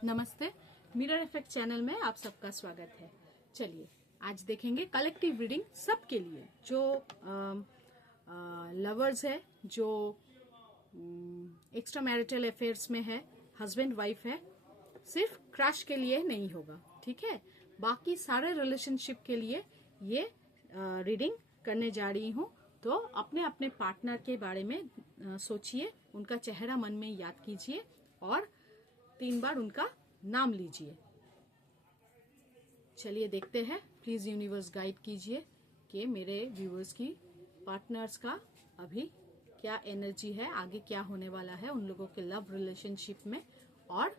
नमस्ते, mirror effect channel में आप सबका स्वागत है। चलिए आज देखेंगे कलेक्टिव रीडिंग सबके लिए, जो लवर्स है, जो एक्स्ट्रा मैरिटल अफेयर्स में है, हस्बैंड वाइफ है। सिर्फ क्रश के लिए नहीं होगा, ठीक है। बाकी सारे रिलेशनशिप के लिए ये रीडिंग करने जा रही हूँ। तो अपने अपने पार्टनर के बारे में सोचिए, उनका चेहरा मन में याद कीजिए और 3 बार उनका नाम लीजिए। चलिए देखते हैं। प्लीज यूनिवर्स गाइड कीजिए कि मेरे व्यूअर्स की पार्टनर्स का अभी क्या एनर्जी है, आगे क्या होने वाला है उन लोगों के लव रिलेशनशिप में और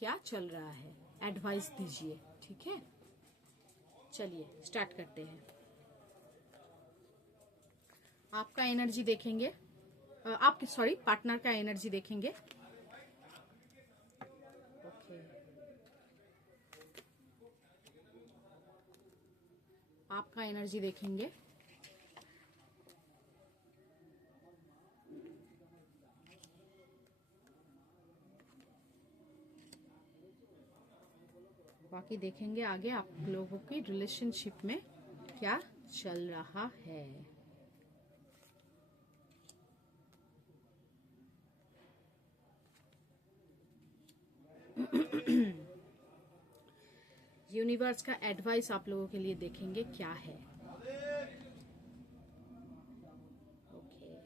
क्या चल रहा है। एडवाइस दीजिए, ठीक है। चलिए स्टार्ट करते हैं। आपका एनर्जी देखेंगे, आपकी पार्टनर का एनर्जी देखेंगे। ओके, आपका एनर्जी देखेंगे। बाकी देखेंगे आगे आप लोगों की रिलेशनशिप में क्या चल रहा है। यूनिवर्स का एडवाइस आप लोगों के लिए देखेंगे क्या है। ओके, ठीक है।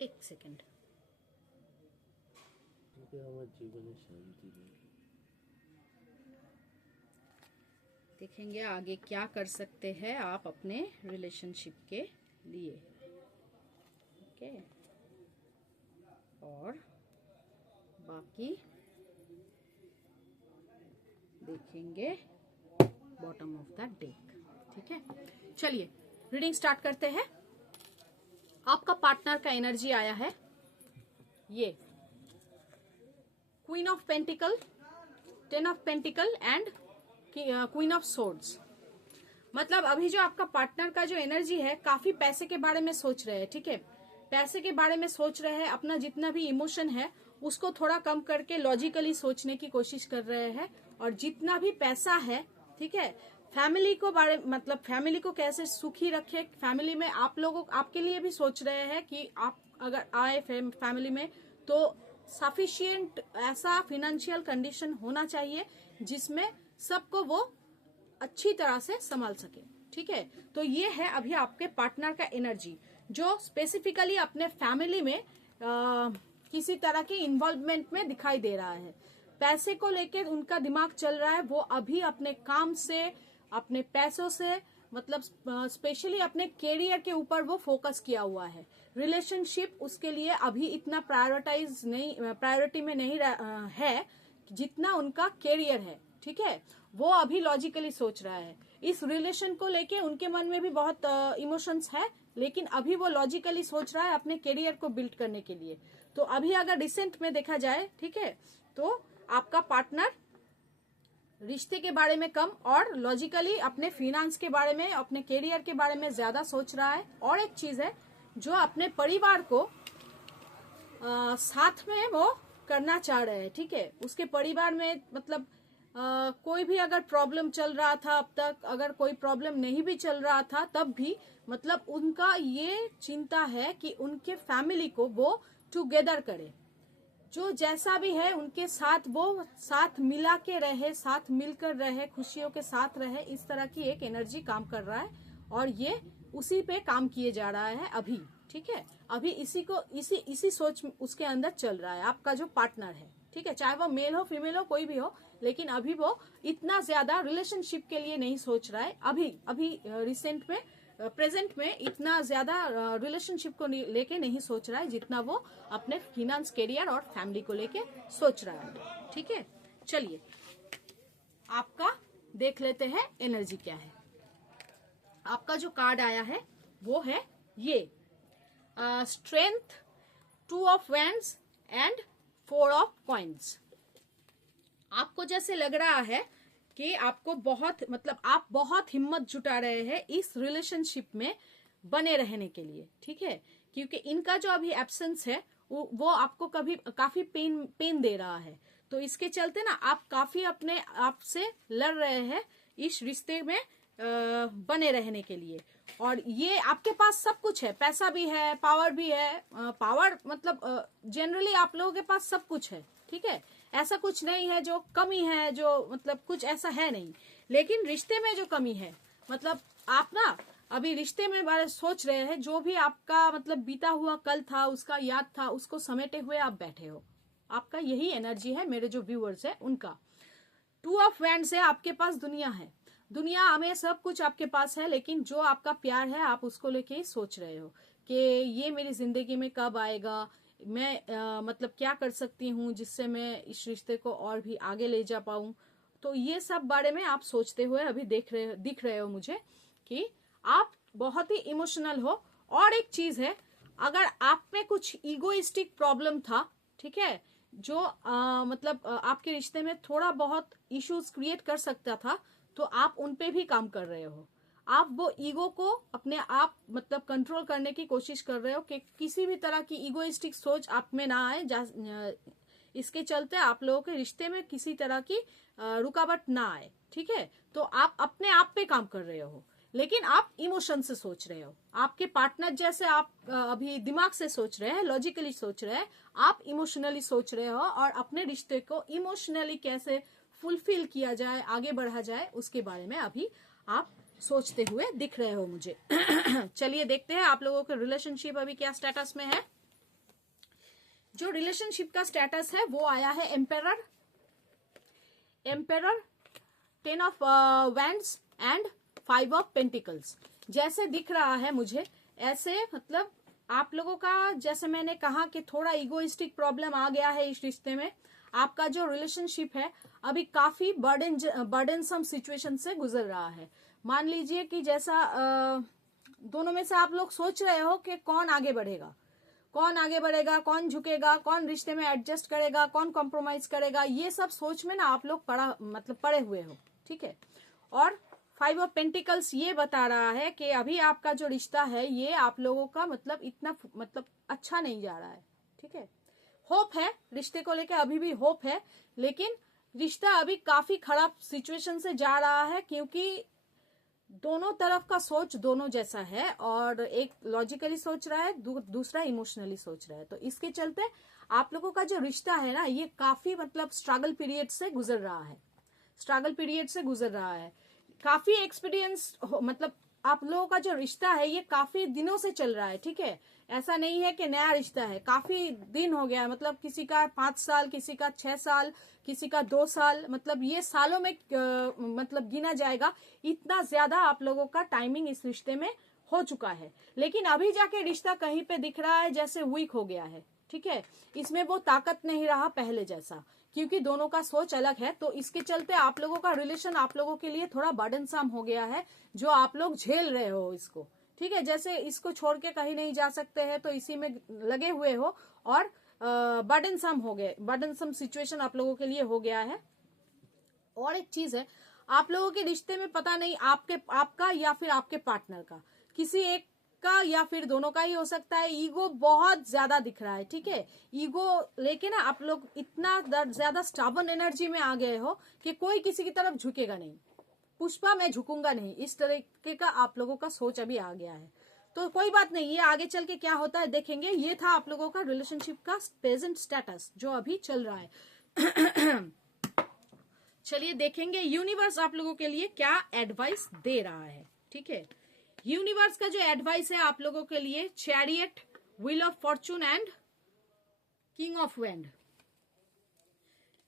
एक सेकंड। देखेंगे आगे क्या कर सकते हैं आप अपने रिलेशनशिप के लिए। ओके, और बाकी देखेंगे बॉटम ऑफ द डेक, ठीक है। चलिए रीडिंग स्टार्ट करते हैं। आपका पार्टनर का एनर्जी आया है ये queen of pentacle, 10 of pentacle and queen of swords. मतलब अभी जो आपका पार्टनर का जो एनर्जी है, काफी पैसे के बारे में सोच रहे हैं, ठीक है। पैसे के बारे में सोच रहे हैं, अपना जितना भी इमोशन है उसको थोड़ा कम करके लॉजिकली सोचने की कोशिश कर रहे हैं। और जितना भी पैसा है, ठीक है, फैमिली को मतलब फैमिली को कैसे सुखी रखे, फैमिली में आप लोगों आपके लिए भी सोच रहे हैं कि आप अगर आए फैमिली में तो सफिशिएंट ऐसा फिनेंशियल कंडीशन होना चाहिए जिसमें सबको वो अच्छी तरह से संभाल सके, ठीक है। तो ये है अभी आपके पार्टनर का एनर्जी, जो स्पेसिफिकली अपने फैमिली में किसी तरह की इन्वॉल्वमेंट में दिखाई दे रहा है। पैसे को लेकर उनका दिमाग चल रहा है, वो अभी अपने काम से, अपने पैसों से, मतलब स्पेशली अपने कैरियर के ऊपर वो फोकस किया हुआ है। रिलेशनशिप उसके लिए अभी इतना प्रायोरिटी में नहीं है जितना उनका कैरियर है, ठीक है। वो अभी लॉजिकली सोच रहा है। इस रिलेशन को लेके उनके मन में भी बहुत इमोशंस है, लेकिन अभी वो लॉजिकली सोच रहा है अपने कैरियर को बिल्ड करने के लिए। तो अभी अगर रिसेंट में देखा जाए, ठीक है, तो आपका पार्टनर रिश्ते के बारे में कम और लॉजिकली अपने फिनेंस के बारे में, अपने कैरियर के बारे में ज्यादा सोच रहा है। और एक चीज है, जो अपने परिवार को साथ में वो करना चाह रहे हैं, ठीक है। उसके परिवार में मतलब कोई भी अगर प्रॉब्लम चल रहा था अब तक, अगर कोई प्रॉब्लम नहीं भी चल रहा था तब भी, मतलब उनका ये चिंता है कि उनके फैमिली को वो टुगेदर करे, जो जैसा भी है उनके साथ वो साथ मिला के रहे, साथ मिलकर रहे, खुशियों के साथ रहे। इस तरह की एक एनर्जी काम कर रहा है और ये उसी पे काम किए जा रहा है अभी, ठीक है। अभी इसी सोच उसके अंदर चल रहा है, आपका जो पार्टनर है, ठीक है, चाहे वो मेल हो फीमेल हो कोई भी हो, लेकिन अभी वो इतना ज्यादा रिलेशनशिप के लिए नहीं सोच रहा है। अभी रिसेंट में प्रेजेंट में इतना ज्यादा रिलेशनशिप को लेके नहीं सोच रहा है जितना वो अपने फिनेंस, करियर और फैमिली को लेके सोच रहा है। ठीक है, चलिए आपका देख लेते हैं एनर्जी क्या है। आपका जो कार्ड आया है वो है ये strength, 2 of wands and 4 of coins. आपको जैसे लग रहा है कि आपको बहुत मतलब आप बहुत हिम्मत जुटा रहे हैं इस रिलेशनशिप में बने रहने के लिए। ठीक है, क्योंकि इनका जो अभी एब्सेंस है वो आपको काफी पेन दे रहा है। तो इसके चलते ना आप काफी अपने आप से लड़ रहे हैं इस रिश्ते में बने रहने के लिए। और ये आपके पास सब कुछ है, पैसा भी है, पावर भी है। पावर मतलब जनरली आप लोगों के पास सब कुछ है। ठीक है, ऐसा कुछ नहीं है जो कमी है, जो मतलब कुछ ऐसा है नहीं। लेकिन रिश्ते में जो कमी है, मतलब आप ना अभी रिश्ते में बारे सोच रहे हैं, जो भी आपका मतलब बीता हुआ कल था, उसका याद था, उसको समेटे हुए आप बैठे हो। आपका यही एनर्जी है मेरे जो व्यूअर्स है उनका। 2 ऑफ वैंड्स है, आपके पास दुनिया है, दुनिया में सब कुछ आपके पास है, लेकिन जो आपका प्यार है आप उसको लेके ही सोच रहे हो कि ये मेरी जिंदगी में कब आएगा, मैं मतलब क्या कर सकती हूँ जिससे मैं इस रिश्ते को और भी आगे ले जा पाऊं। तो ये सब बारे में आप सोचते हुए अभी दिख रहे हो मुझे कि आप बहुत ही इमोशनल हो। और एक चीज है, अगर आप में कुछ ईगोइस्टिक प्रॉब्लम था, ठीक है, जो मतलब आपके रिश्ते में थोड़ा बहुत इश्यूज क्रिएट कर सकता था, तो आप उन पे भी काम कर रहे हो। आप वो ईगो को अपने आप मतलब कंट्रोल करने की कोशिश कर रहे हो कि किसी भी तरह की ईगोइस्टिक सोच आप में ना आए। इसके चलते आप लोगों के रिश्ते में किसी तरह की रुकावट ना आए। ठीक है, तो आप अपने आप पे काम कर रहे हो, लेकिन आप इमोशन से सोच रहे हो। आपके पार्टनर जैसे आप अभी दिमाग से सोच रहे हैं, लॉजिकली सोच रहे हैं, आप इमोशनली सोच रहे हो। और अपने रिश्ते को इमोशनली कैसे फुलफिल किया जाए, आगे बढ़ा जाए, उसके बारे में अभी आप सोचते हुए दिख रहे हो मुझे। चलिए देखते हैं आप लोगों का रिलेशनशिप अभी क्या स्टेटस में है। जो रिलेशनशिप का स्टेटस है वो आया है emperor, 10 of wands and 5 of pentacles. जैसे दिख रहा है मुझे ऐसे, मतलब आप लोगों का, जैसे मैंने कहा कि थोड़ा इगोइस्टिक प्रॉब्लम आ गया है इस रिश्ते में। आपका जो रिलेशनशिप है अभी काफी बर्डनसम सिचुएशन से गुजर रहा है। मान लीजिए कि जैसा दोनों में से आप लोग सोच रहे हो कि कौन आगे बढ़ेगा, कौन झुकेगा, कौन रिश्ते में एडजस्ट करेगा, कौन कॉम्प्रोमाइज करेगा। ये सब सोच में ना आप लोग पड़े हुए हो। ठीक है, और 5 ऑफ पेंटिकल्स ये बता रहा है कि अभी आपका जो रिश्ता है ये आप लोगों का मतलब इतना मतलब अच्छा नहीं जा रहा है। ठीक है, होप है रिश्ते को लेकर, अभी भी होप है, लेकिन रिश्ता अभी काफी खराब सिचुएशन से जा रहा है, क्योंकि दोनों तरफ का सोच दोनों जैसा है। और एक लॉजिकली सोच रहा है, दूसरा इमोशनली सोच रहा है। तो इसके चलते आप लोगों का जो रिश्ता है ना ये काफी मतलब स्ट्रगल पीरियड से गुजर रहा है। काफी एक्सपीरियंस मतलब आप लोगों का जो रिश्ता है ये काफी दिनों से चल रहा है। ठीक है, ऐसा नहीं है कि नया रिश्ता है, काफी दिन हो गया। मतलब किसी का 5 साल, किसी का 6 साल, किसी का 2 साल, मतलब ये सालों में मतलब गिना जाएगा। इतना ज्यादा आप लोगों का टाइमिंग इस रिश्ते में हो चुका है। लेकिन अभी जाके रिश्ता कहीं पे दिख रहा है जैसे वीक हो गया है। ठीक है, इसमें वो ताकत नहीं रहा पहले जैसा, क्योंकि दोनों का सोच अलग है। तो इसके चलते आप लोगों का रिलेशन आप लोगों के लिए थोड़ा बर्डनसम हो गया है, जो आप लोग झेल रहे हो इसको। ठीक है, जैसे इसको छोड़ के कहीं नहीं जा सकते हैं तो इसी में लगे हुए हो, और बर्डनसम सिचुएशन आप लोगों के लिए हो गया है। और एक चीज है, आप लोगों के रिश्ते में पता नहीं आपका या फिर आपके पार्टनर का, किसी एक का या फिर दोनों का ही हो सकता है, ईगो बहुत ज्यादा दिख रहा है। ठीक है, ईगो लेके ना आप लोग इतना ज्यादा स्टबर्न एनर्जी में आ गए हो कि कोई किसी की तरफ झुकेगा नहीं। पुष्पा मैं झुकूंगा नहीं, इस तरीके का आप लोगों का सोच अभी आ गया है। तो कोई बात नहीं, ये आगे चल के क्या होता है देखेंगे। ये था आप लोगों का रिलेशनशिप का प्रेजेंट स्टेटस जो अभी चल रहा है। चलिए देखेंगे यूनिवर्स आप लोगों के लिए क्या एडवाइस दे रहा है। ठीक है, यूनिवर्स का जो एडवाइस है आप लोगों के लिए, chariot, wheel of Fortune and king of wand.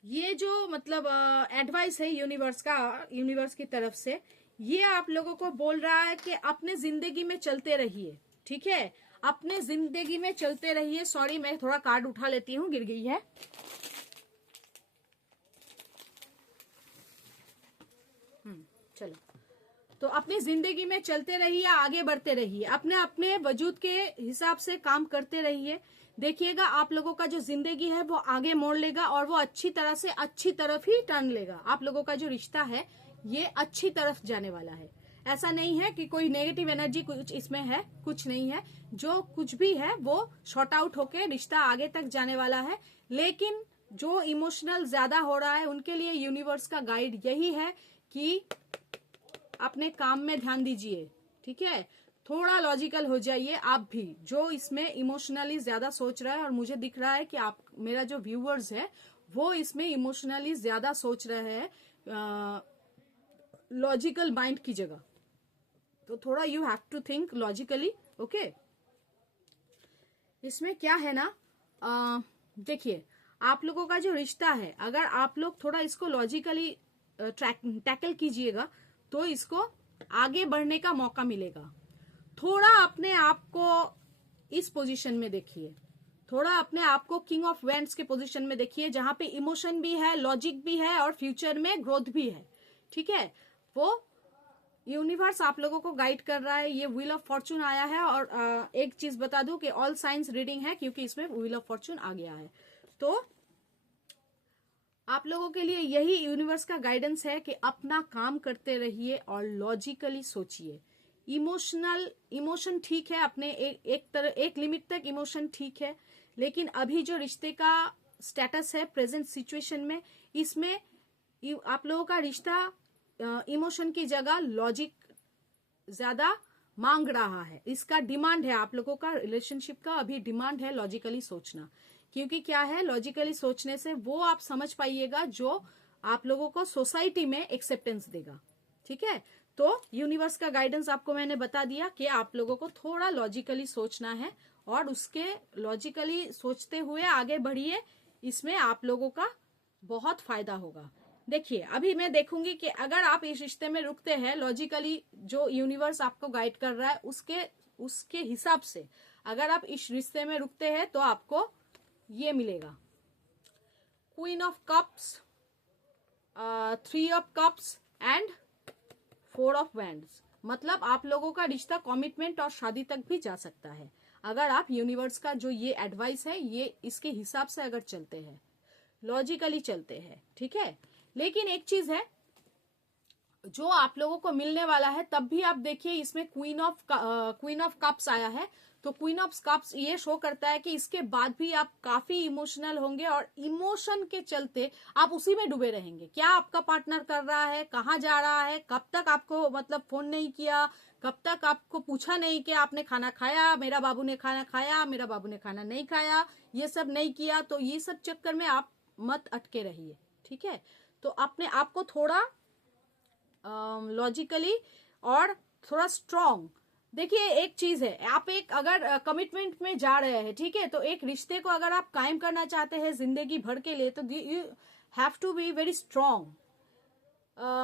ये जो मतलब एडवाइस है यूनिवर्स की तरफ से, ये आप लोगों को बोल रहा है कि अपने जिंदगी में चलते रहिए, ठीक है, अपने जिंदगी में चलते रहिए। सॉरी, मैं थोड़ा कार्ड उठा लेती हूँ, गिर गई है। चलो, तो अपनी जिंदगी में चलते रहिए, आगे बढ़ते रहिए, अपने अपने वजूद के हिसाब से काम करते रहिए। देखिएगा आप लोगों का जो जिंदगी है वो आगे मोड़ लेगा और वो अच्छी तरह से अच्छी तरफ ही टर्न लेगा। आप लोगों का जो रिश्ता है ये अच्छी तरफ जाने वाला है। ऐसा नहीं है कि कोई नेगेटिव एनर्जी कुछ इसमें है, कुछ नहीं है। जो कुछ भी है वो शॉर्ट आउट होके रिश्ता आगे तक जाने वाला है। लेकिन जो इमोशनल ज्यादा हो रहा है उनके लिए यूनिवर्स का गाइड यही है कि अपने काम में ध्यान दीजिए, ठीक है, थोड़ा लॉजिकल हो जाइए आप भी। जो इसमें इमोशनली ज्यादा सोच रहा है, और मुझे दिख रहा है कि आप, मेरा जो व्यूअर्स है वो इसमें इमोशनली ज्यादा सोच रहे हैं लॉजिकल माइंड की जगह, तो थोड़ा you have to think logically, okay. इसमें क्या है ना, देखिए आप लोगों का जो रिश्ता है, अगर आप लोग थोड़ा इसको लॉजिकली टैकल कीजिएगा तो इसको आगे बढ़ने का मौका मिलेगा। थोड़ा अपने आप को इस पोजीशन में देखिए, थोड़ा अपने आप को किंग ऑफ वेंट्स के पोजीशन में देखिए, जहां पे इमोशन भी है, लॉजिक भी है और फ्यूचर में ग्रोथ भी है, ठीक है। वो यूनिवर्स आप लोगों को गाइड कर रहा है। ये व्हील ऑफ फॉर्चून आया है, और एक चीज बता दूं कि ऑल साइंस रीडिंग है क्योंकि इसमें व्हील ऑफ फॉर्चून आ गया है। तो आप लोगों के लिए यही यूनिवर्स का गाइडेंस है कि अपना काम करते रहिए और लॉजिकली सोचिए। इमोशन ठीक है, अपने एक लिमिट तक इमोशन ठीक है, लेकिन अभी जो रिश्ते का स्टेटस है प्रेजेंट सिचुएशन में, इसमें आप लोगों का रिश्ता इमोशन की जगह लॉजिक ज्यादा मांग रहा है। इसका डिमांड है, आप लोगों का रिलेशनशिप का अभी डिमांड है लॉजिकली सोचना। क्योंकि क्या है, लॉजिकली सोचने से वो आप समझ पाइएगा जो आप लोगों को सोसाइटी में एक्सेप्टेंस देगा, ठीक है। तो यूनिवर्स का गाइडेंस आपको मैंने बता दिया कि आप लोगों को थोड़ा लॉजिकली सोचना है और उसके लॉजिकली सोचते हुए आगे बढ़िए, इसमें आप लोगों का बहुत फायदा होगा। देखिए अभी मैं देखूंगी कि अगर आप इस रिश्ते में रुकते हैं, लॉजिकली जो यूनिवर्स आपको गाइड कर रहा है उसके हिसाब से अगर आप इस रिश्ते में रुकते हैं तो आपको ये मिलेगा, queen of cups, 3 of cups and 4 of wands. मतलब आप लोगों का रिश्ता कमिटमेंट और शादी तक भी जा सकता है अगर आप यूनिवर्स का जो ये एडवाइस है ये इसके हिसाब से अगर चलते हैं, लॉजिकली चलते हैं, ठीक है। लेकिन एक चीज है जो आप लोगों को मिलने वाला है, तब भी आप देखिए इसमें क्वीन ऑफ कप्स आया है। तो क्वीन ऑफ कप्स ये शो करता है कि इसके बाद भी आप काफी इमोशनल होंगे और इमोशन के चलते आप उसी में डूबे रहेंगे। क्या आपका पार्टनर कर रहा है, कहाँ जा रहा है, कब तक आपको मतलब फोन नहीं किया, कब तक आपको पूछा नहीं कि आपने खाना खाया, मेरा बाबू ने खाना खाया, मेरा बाबू ने खाना नहीं खाया, ये सब नहीं किया। तो ये सब चक्कर में आप मत अटके रहिए, ठीक है। तो अपने आप को थोड़ा लॉजिकली और थोड़ा स्ट्रॉन्ग देखिए। एक चीज है, आप एक अगर कमिटमेंट में जा रहे हैं, ठीक है, तो एक रिश्ते को अगर आप कायम करना चाहते हैं जिंदगी भर के लिए, तो you have to be very strong.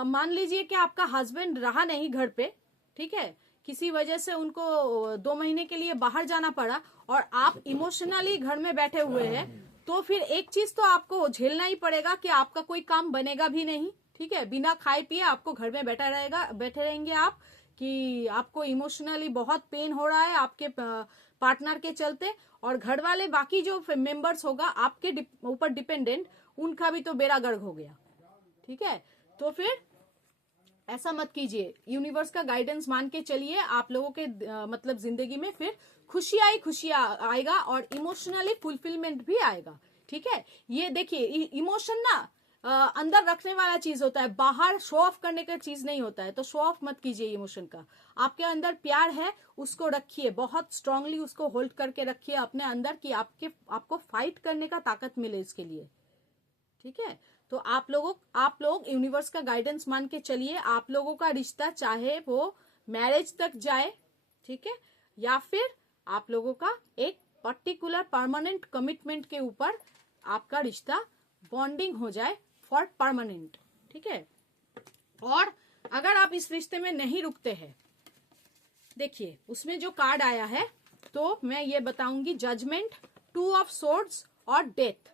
मान लीजिए कि आपका हस्बैंड रहा नहीं घर पे, ठीक है, किसी वजह से उनको 2 महीने के लिए बाहर जाना पड़ा और आप इमोशनली घर में बैठे हुए हैं, तो फिर एक चीज तो आपको झेलना ही पड़ेगा कि आपका कोई काम बनेगा भी नहीं, ठीक है। बिना खाए पिए आपको घर में बैठे रहेंगे आप, कि आपको इमोशनली बहुत पेन हो रहा है आपके पार्टनर के चलते, और घर वाले बाकी जो मेंबर्स होगा आपके ऊपर डिपेंडेंट, उनका भी तो बेड़ा गर्क हो गया, ठीक है। तो फिर ऐसा मत कीजिए, यूनिवर्स का गाइडेंस मान के चलिए। आप लोगों के मतलब जिंदगी में फिर खुशी आएगा और इमोशनली फुलफिलमेंट भी आएगा, ठीक है। ये देखिए इमोशन ना अंदर रखने वाला चीज होता है, बाहर शो ऑफ करने का चीज नहीं होता है। तो शो ऑफ मत कीजिए इमोशन का। आपके अंदर प्यार है, उसको रखिए, बहुत स्ट्रांगली उसको होल्ड करके रखिए अपने अंदर, कि आपको फाइट करने का ताकत मिले इसके लिए, ठीक है। तो आप लोग यूनिवर्स का गाइडेंस मान के चलिए। आप लोगों का रिश्ता चाहे वो मैरिज तक जाए, ठीक है, या फिर आप लोगों का एक पर्टिकुलर परमानेंट कमिटमेंट के ऊपर आपका रिश्ता बॉन्डिंग हो जाए फॉर परमानेंट, ठीक है। और अगर आप इस रिश्ते में नहीं रुकते हैं, देखिए उसमें जो कार्ड आया है तो मैं ये बताऊंगी, जजमेंट, 2 ऑफ सोर्ड्स और डेथ।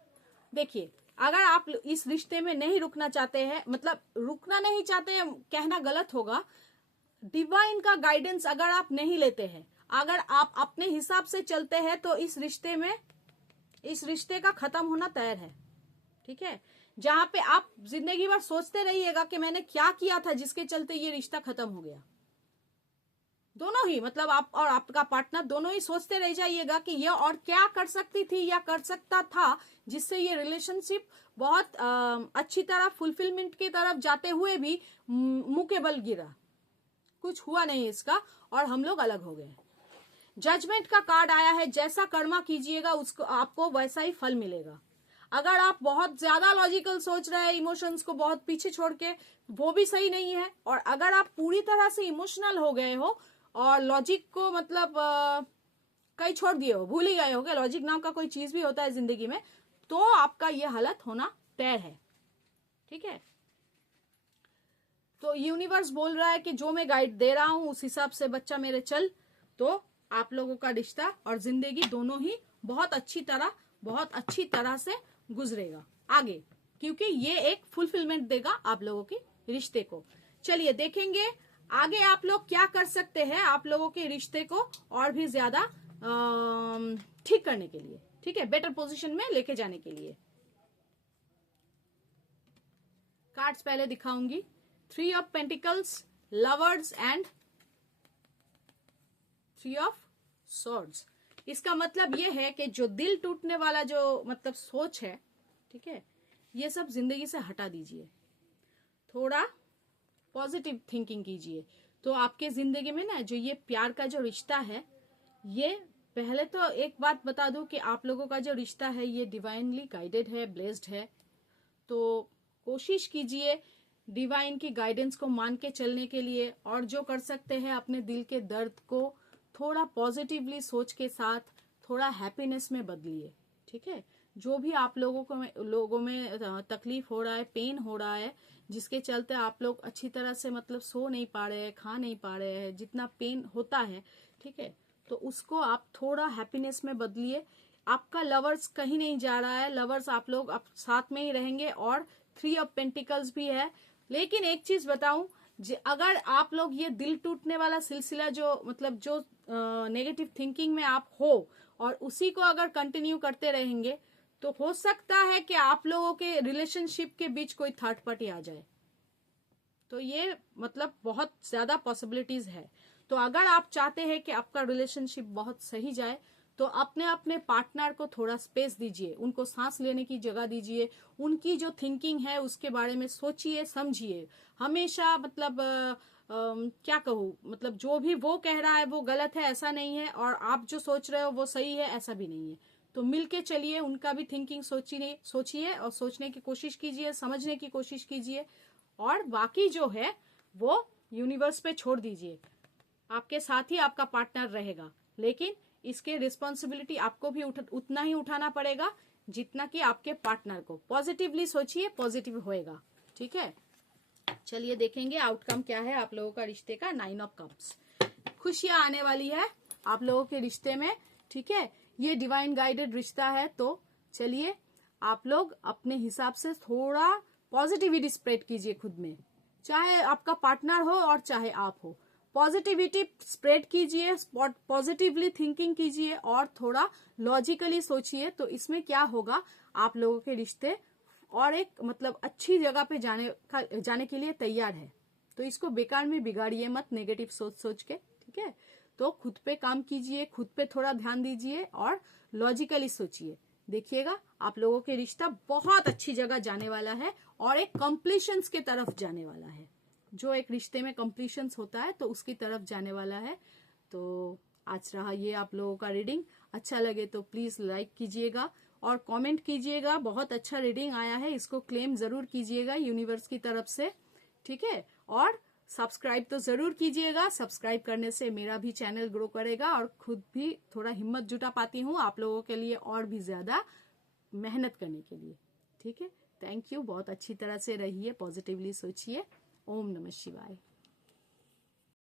देखिए अगर आप इस रिश्ते में नहीं रुकना चाहते हैं, मतलब रुकना नहीं चाहते हैं कहना गलत होगा, डिवाइन का गाइडेंस अगर आप नहीं लेते हैं, अगर आप अपने हिसाब से चलते हैं तो इस रिश्ते का खत्म होना तैयार है, ठीक है। जहां पे आप जिंदगी भर सोचते रहिएगा कि मैंने क्या किया था जिसके चलते ये रिश्ता खत्म हो गया, दोनों ही, मतलब आप और आपका पार्टनर दोनों ही सोचते रह जाइएगा कि ये और क्या कर सकती थी या कर सकता था जिससे ये रिलेशनशिप बहुत अच्छी तरह फुलफिलमेंट की तरफ जाते हुए भी मुंह के बल गिरा, कुछ हुआ नहीं इसका और हम लोग अलग हो गए। जजमेंट का कार्ड आया है, जैसा कर्मा कीजिएगा उसको आपको वैसा ही फल मिलेगा। अगर आप बहुत ज्यादा लॉजिकल सोच रहे हैं, इमोशंस को बहुत पीछे छोड़ के, वो भी सही नहीं है। और अगर आप पूरी तरह से इमोशनल हो गए हो और लॉजिक को मतलब कहीं छोड़ दिए हो, भूल ही गए हो कि लॉजिक नाम का कोई चीज भी होता है जिंदगी में, तो आपका ये हालत होना तय है, ठीक है। तो यूनिवर्स बोल रहा है कि जो मैं गाइड दे रहा हूं उस हिसाब से बच्चा मेरे चल, तो आप लोगों का रिश्ता और जिंदगी दोनों ही बहुत अच्छी तरह से गुजरेगा आगे, क्योंकि ये एक फुलफिलमेंट देगा आप लोगों के रिश्ते को। चलिए देखेंगे आगे आप लोग क्या कर सकते हैं आप लोगों के रिश्ते को और भी ज्यादा ठीक करने के लिए, ठीक है, बेटर पोजीशन में लेके जाने के लिए। कार्ड्स पहले दिखाऊंगी, 3 of pentacles, lovers and 3 of swords. इसका मतलब ये है कि जो दिल टूटने वाला जो मतलब सोच है, ठीक है, ये सब जिंदगी से हटा दीजिए, थोड़ा पॉजिटिव थिंकिंग कीजिए। तो आपके जिंदगी में ना जो ये प्यार का जो रिश्ता है, ये पहले तो एक बात बता दूं कि आप लोगों का जो रिश्ता है ये डिवाइनली गाइडेड है, ब्लेस्ड है। तो कोशिश कीजिए डिवाइन की गाइडेंस को मान के चलने के लिए, और जो कर सकते हैं अपने दिल के दर्द को थोड़ा पॉजिटिवली सोच के साथ थोड़ा हैप्पीनेस में बदलिए, ठीक है। जो भी आप लोगों में तकलीफ हो रहा है, पेन हो रहा है, जिसके चलते आप लोग अच्छी तरह से मतलब सो नहीं पा रहे हैं, खा नहीं पा रहे हैं, जितना पेन होता है, ठीक है, तो उसको आप थोड़ा हैप्पीनेस में बदलिए। आपका लवर्स कहीं नहीं जा रहा है, लवर्स आप लोग आप साथ में ही रहेंगे, और 3 ऑफ पेंटिकल्स भी है। लेकिन एक चीज बताऊं, अगर आप लोग ये दिल टूटने वाला सिलसिला जो मतलब जो नेगेटिव थिंकिंग में आप हो और उसी को अगर कंटिन्यू करते रहेंगे, तो हो सकता है कि आप लोगों के रिलेशनशिप के बीच कोई थर्ड पार्टी आ जाए। तो ये मतलब बहुत ज्यादा पॉसिबिलिटीज है। तो अगर आप चाहते हैं कि आपका रिलेशनशिप बहुत सही जाए, तो अपने अपने पार्टनर को थोड़ा स्पेस दीजिए, उनको सांस लेने की जगह दीजिए, उनकी जो थिंकिंग है उसके बारे में सोचिए, समझिए। हमेशा मतलब क्या कहूँ, मतलब जो भी वो कह रहा है वो गलत है ऐसा नहीं है, और आप जो सोच रहे हो वो सही है ऐसा भी नहीं है। तो मिलके चलिए, उनका भी थिंकिंग सोचिए और सोचने की कोशिश कीजिए, समझने की कोशिश कीजिए, और बाकी जो है वो यूनिवर्स पे छोड़ दीजिए। आपके साथ ही आपका पार्टनर रहेगा, लेकिन इसके रिस्पॉन्सिबिलिटी आपको भी उतना ही उठाना पड़ेगा जितना कि आपके पार्टनर को। पॉजिटिवली सोचिए, पॉजिटिव होएगा, ठीक है। चलिए देखेंगे आउटकम क्या है आप लोगों का रिश्ते का। 9 ऑफ कप्स, खुशियां आने वाली है आप लोगों के रिश्ते में, ठीक है। ये डिवाइन गाइडेड रिश्ता है, तो चलिए आप लोग अपने हिसाब से थोड़ा पॉजिटिविटी स्प्रेड कीजिए खुद में, चाहे आपका पार्टनर हो और चाहे आप हो। पॉजिटिविटी स्प्रेड कीजिए, पॉजिटिवली थिंकिंग कीजिए और थोड़ा लॉजिकली सोचिए। तो इसमें क्या होगा, आप लोगों के रिश्ते और एक मतलब अच्छी जगह पे जाने के लिए तैयार है। तो इसको बेकार में बिगाड़िए मत नेगेटिव सोच के, ठीक है। तो खुद पे काम कीजिए, खुद पे थोड़ा ध्यान दीजिए और लॉजिकली सोचिए। देखिएगा आप लोगों के रिश्ता बहुत अच्छी जगह जाने वाला है और एक कंप्लीशंस के तरफ जाने वाला है। जो एक रिश्ते में कंप्लीशंस होता है तो उसकी तरफ जाने वाला है। तो आज रहा ये आप लोगों का रीडिंग। अच्छा लगे तो प्लीज लाइक कीजिएगा और कमेंट कीजिएगा। बहुत अच्छा रीडिंग आया है, इसको क्लेम जरूर कीजिएगा यूनिवर्स की तरफ से, ठीक है। और सब्सक्राइब तो जरूर कीजिएगा, सब्सक्राइब करने से मेरा भी चैनल ग्रो करेगा और खुद भी थोड़ा हिम्मत जुटा पाती हूँ आप लोगों के लिए और भी ज्यादा मेहनत करने के लिए, ठीक है। ठीक है। थैंक यू, बहुत अच्छी तरह से रहिए, पॉजिटिवली सोचिए। ओम नमः शिवाय।